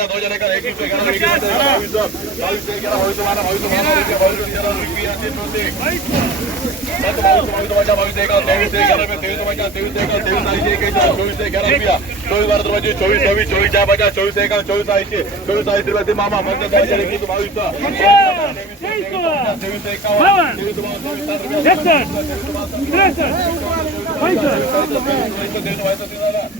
একটা দুই জনের কাছে একটু এখানে হয়ে গেছে তাই সে এখানে হয়তো মানে হয়তো মানে হয়তো যারা রুপি আছে প্রত্যেক হয়তো হয়তো বাজা বাজা দেখা 23 11 में 23 बजा 23 देखा 23 आई देखा 24 11 रुपया 24 बार दरवाजे 24 24 24 जा बजा 24 देखा 24 आई से 24 आई दिलाते मामा मत दे चले की तुम्हारी सा 23 देखा 23 देखा 23 देखा